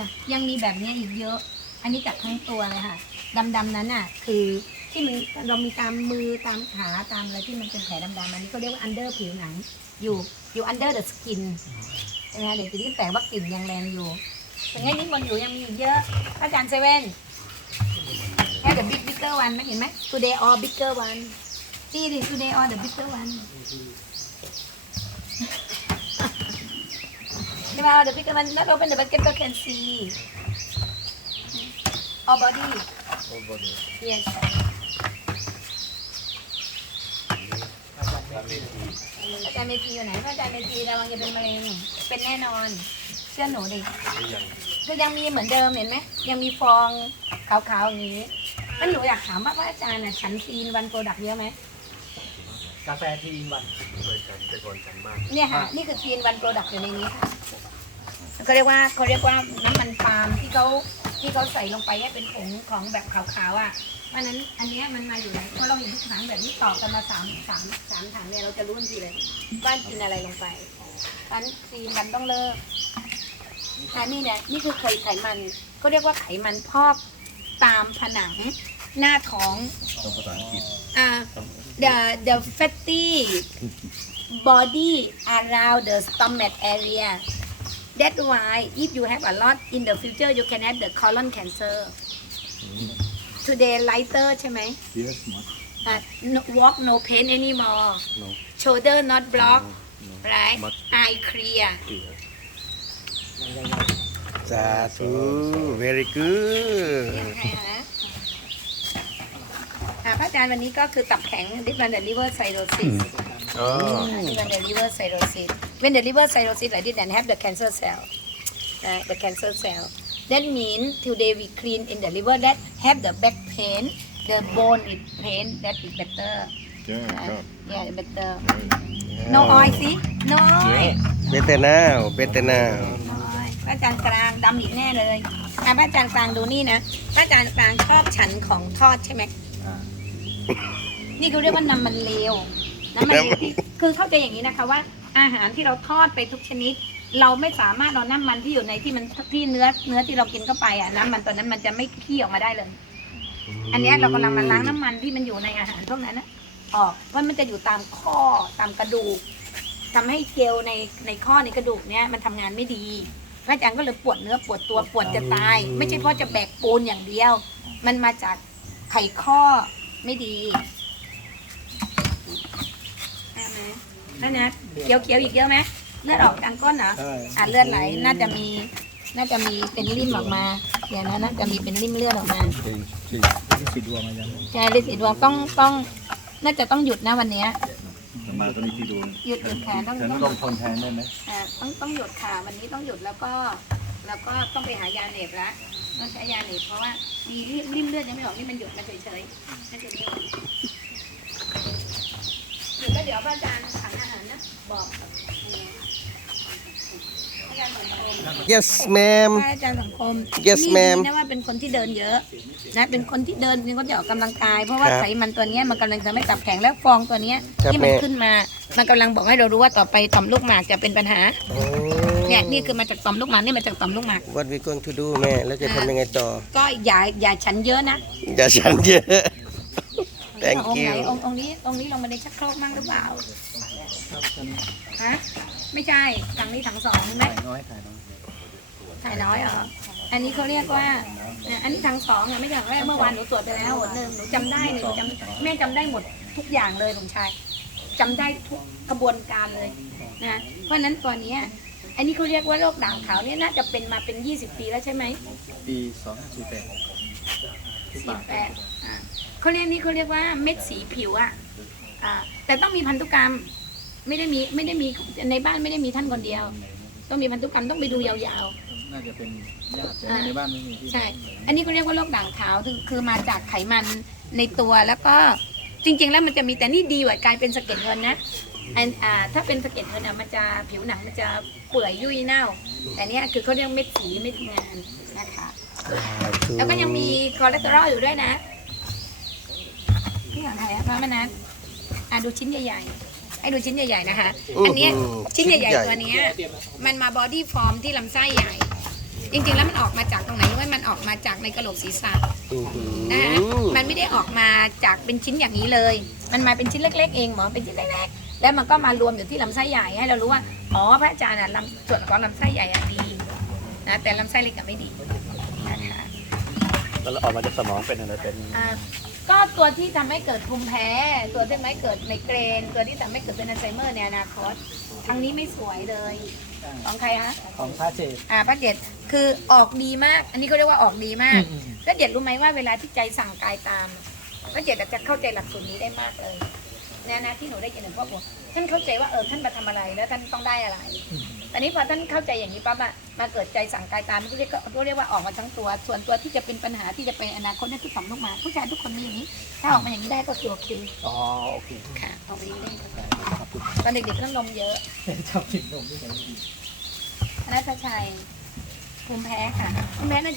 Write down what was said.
นะยังมีแบบนี้อีกเยอะ อันนี้จากทั้งตัวเลยค่ะดำๆนั้นอะ คือที่มันเรามีตามมือตามขาตามอะไรที่มันเป็นแผลดำๆอันนี้ก็เรียกว่า under ผิวหนัง อยู่อยู่ under the skin นะเดี๋ยวจะที่แต่ว่ากลิ่นยังแรงอยู่แต่ไงนี่บนอยู่ยังมีอีกเยอะอาจารย์เซเว่นแค่ the big bigger one นะเห็นไหม today all bigger one นี่ดิ today all the bigger one ใช่ไหม the bigger one not open the bucket so can see all body yes อาจารย์เมธีอยู่ไหนพระอาจารย์เมธีระวังจะเป็นมะเร็งเป็นแน่นอน เชื่อหนูดิคือยังมีเหมือนเดิมเห็นไหมยังมีฟองขาวๆอย่างนี้แล้วหนูอยากถามว่าพระอาจารย์น่ะฉันซีนวันโปรดักต์เยอะไหมกาแฟทีอินวัน เนี่ยค่ะ นี่คือทีนวันโปรดักต์อยู่ในนี้ค่ะ เขาเรียกว่าเขาเรียกว่าน้ำมันปาล์มที่เขาที่เขาใส่ลงไปให้เป็นผงของแบบขาวๆอะเพราะฉะนั้นอันเนี้ยมันมาอยู่ไหนเพราะเราเห็นทุกถังแบบนี้ต่อกันมาสามสามสามถังเนี่ยเราจะรู้ทันทีเลยว่ากินอะไรลงไปอันซีนมันต้องเลิกอันนี้เนี่ยนี่คือไขไขมันก็เรียกว่าไขมันพอกตามผนังหน้าท้องต้องภาษาอังกฤษอ่า the the fatty body around the stomach area that's why if you have a lot in the future you can have the colon cancer today lighter ใช่ไหม yes much uh, no, walk no pain anymore no shoulder not block no right much eye clear clear สาธุ very good ยังไงฮะอ่าพระอาจารย์วันนี้ก็คือตับแข็ง this one the liver cirrhosis อ๋อ This one the liver cirrhosis. When the liver cirrhosis like this, then have the cancer cell, uh, the cancer cell. That means today we clean in the liver that have the back pain, the bone is pain, that is better. yeah Uh, God yeah, better. No oil, see? No oil. เบเตนาวเบเตนาว No oil. พระอาจารย์กลางดำอีกแน่เลยอะพระอาจารย์กลางดูนี่นะพระอาจารย์กลางชอบฉันของทอดใช่ไหมนี่เขาเรียกว่าน้ำมันเลว น้ำมันเลวที่คือเข้าใจอย่างนี้นะคะว่า อาหารที่เราทอดไปทุกชนิด เราไม่สามารถเอาน้ำมันที่อยู่ในที่มันที่เนื้อเนื้อที่เรากินเข้าไปอะน้ำมันตัวนั้นมันจะไม่ขี้ออกมาได้เลย อันเนี้ยเรากำลังมาล้างน้ำมันที่มันอยู่ในอาหารพวกนั้นนะออกเพราะมันจะอยู่ตามข้อตามกระดูกทำให้เจลในในข้อในกระดูกเนี้ยมันทำงานไม่ดีพระอาจารย์ก็เลยปวดเนื้อปวดตัวปวดจะตาย ไม่ใช่เพราะจะแบกปูนอย่างเดียว มันมาจากไขข้อไม่ดีใช่ ไหมนั่นนะเขียวเขียวๆอีกเยอะไหมเลือดออกทางก้นเหรอใช่ อะเลือดไหลน่าจะมี น่าจะมีเป็นริ่มออกมาเดี๋ยวนะน่าจะมีเป็นริ่มเลือดออกมา สี่สี่สิดวงมายังใช่ฤทธิ์สีดวงต้องต้อง น่าจะต้องหยุดนะวันเนี้ย มาตัวนี้ที่ดูหยุดหยุดแขนต้อง ฉันต้องต้องทนแทนได้ไหมอ่าต้องต้องหยุดค่ะวันนี้ต้องหยุดแล้วก็ แล้วก็ต้องไปหายาเหน็บละต้องใช้ยาเหน็บเพราะว่ามีริ่มริ่มเลือดยังไม่ออกนี่มันหยุดมาเฉยๆนั่นจะนี่หยุ ดแล้วเดี๋ยวพระอาจารย์สั่งอาหารนะบอกอาจารย์สังคม yes ma'am พระอาจารย์สังคม Yes, นี่ ma'am ดีนะว่าเป็นคนที่เดินเยอะนะเป็นคนที่เดินเป็นคนที่ออกกำลังกาย เพราะว่าครับไขมันตัวเนี้ยมันกำลังทำให้ตับแข็งแล้วฟองตัวเนี้ยครับที่มันแม่ ขึ้นมา มันกำลังบอกให้เรารู้ว่าต่อไปต่อมลูกหมากจะเป็นปัญหาโอ้เนี่ยนี่คือมาจากต่อมลูกหมากนี่มาจากต่อมลูกหมาก what we going to do แม่แล้วจะทำยังไงต่อ ก็อย่าอย่าฉันเยอะนะ อย่าฉันเยอะ thank องค์ไหน you องค์องค์นี้องค์นี้ลงมาในชักโครกมั่งหรือเปล่าฮะไม่ใช่ถังนี้ถังสองใช่ไหมถ่ายน้อยถ่ายน้อยถ่ายน้อยเหรออันนี้เขาเรียกว่าอะอันนี้ทางสองอะไม่ใช่ของแรกเมื่อวานหนูตรวจไปแล้วหนหนึ่งหนูจำได้หนูจำแม่จำได้หมดทุกอย่างเลยลุงชายจำได้ทุกกระบวนการเลยนะเพราะฉะนั้นตัวเนี้ยอันนี้เขาเรียกว่าโรคด่างขาวเนี่ยน่าจะเป็นมาเป็น 20 ปีแล้วใช่ไหม ปีสองสี่แปดสี่แปดอะ เขาเรียกนี่เขาเรียกว่าเม็ดสีผิวอะอ่าแต่ต้องมีพันธุกรรม ไม่ได้มีไม่ได้มีในบ้านไม่ได้มีท่านคนเดียว ต้องมีพันธุกรรมต้องไปดูยาวน่าจะเป็นญาติแต่ในบ้านไม่มีที่ๆ ใช่ อันนี้เขาเรียกว่าโรคด่างขาวคือคือมาจากไขมันในตัวแล้วก็จริง ๆ แล้วมันจะมีแต่นี่ดีกว่ากลายเป็นสะเก็ดเงินนะอันอ่าถ้าเป็นสะเก็ดเงินอะมันจะผิวหนังมันจะเปื่อยยุ่ยเน่า แต่เนี้ยคือเขาเรียกเม็ดสีเม็ดงานนะคะ แล้วก็ยังมีคอเลสเตอรอลอยู่ด้วยนะ นี่ของใครอะพระมนัสอะดูชิ้นใหญ่ๆ ให้ดูชิ้นใหญ่ๆนะคะ อันเนี้ยอื้อหือชิ้นใหญ่ชิ้นใหญ่ ๆตัวเนี้ยมันมาบอดี้ฟอร์มที่ลำไส้ใหญ่ จริงๆแล้วมันออกมาจากตรงไหนรู้ไหมมันออกมาจากในกระโหลกศีรษะอื้อหือนะฮะมันไม่ได้ออกมาจากเป็นชิ้นอย่างนี้เลย มันมาเป็นชิ้นเล็ก ๆ เองหมอเป็นชิ้นเล็กๆแล้วมันก็มารวมอยู่ที่ลำไส้ใหญ่ให้เรารู้ว่าอ๋อพระอาจารย์อะลำส่วนของลำไส้ใหญ่อะดีนะแต่ลำไส้เล็กอะไม่ดีนะคะ แล้วออกมาจากสมองเป็นอะไรเป็นอ่าก็ตัวที่ทำให้เกิดภูมิแพ้ ตัวที่ทำให้เกิดไมเกรน ตัวที่ทำให้เกิดเป็นอัลไซเมอร์ในอนาคตทางนี้ไม่สวยเลย ของใครคะของพระเจดอ่าพระเจ็ดคือออกดีมาก อันนี้เขาเรียกว่าออกดีมากอืมอืมพระเจ็ดรู้ไหมว่าเวลาที่ใจสั่งกายตามพระเจ็ดจะเข้าใจหลักสูตรนี้ได้มากเลย นะนะที่หนูได้ยินหลวงพ่อบอกท่านเข้าใจว่าเออท่านมาทำอะไรแล้วท่านต้องได้อะไรอืมตอนนี้พอท่านเข้าใจอย่างนี้ปั๊บอะมาเกิดใจสั่งกายตามก็เรียกก็เรียกว่าออกมาทั้งตัว ส่วนตัวที่จะเป็นปัญหาที่จะเป็นอนาคตเนี่ยที่สำลูกมาผู้ชายทุกคนมีอย่างนี้ ถ้าออกมาอย่างนี้ได้ก็คือโอเคอ๋อโอเคค่ะออกมาอย่างนี้ได้ขอบคุณตอนเด็กๆต้องนมเยอะชอบกินนมด้วยกันดีนัทชัยภูมิแพ้ค่ะภูมิแพ้น่า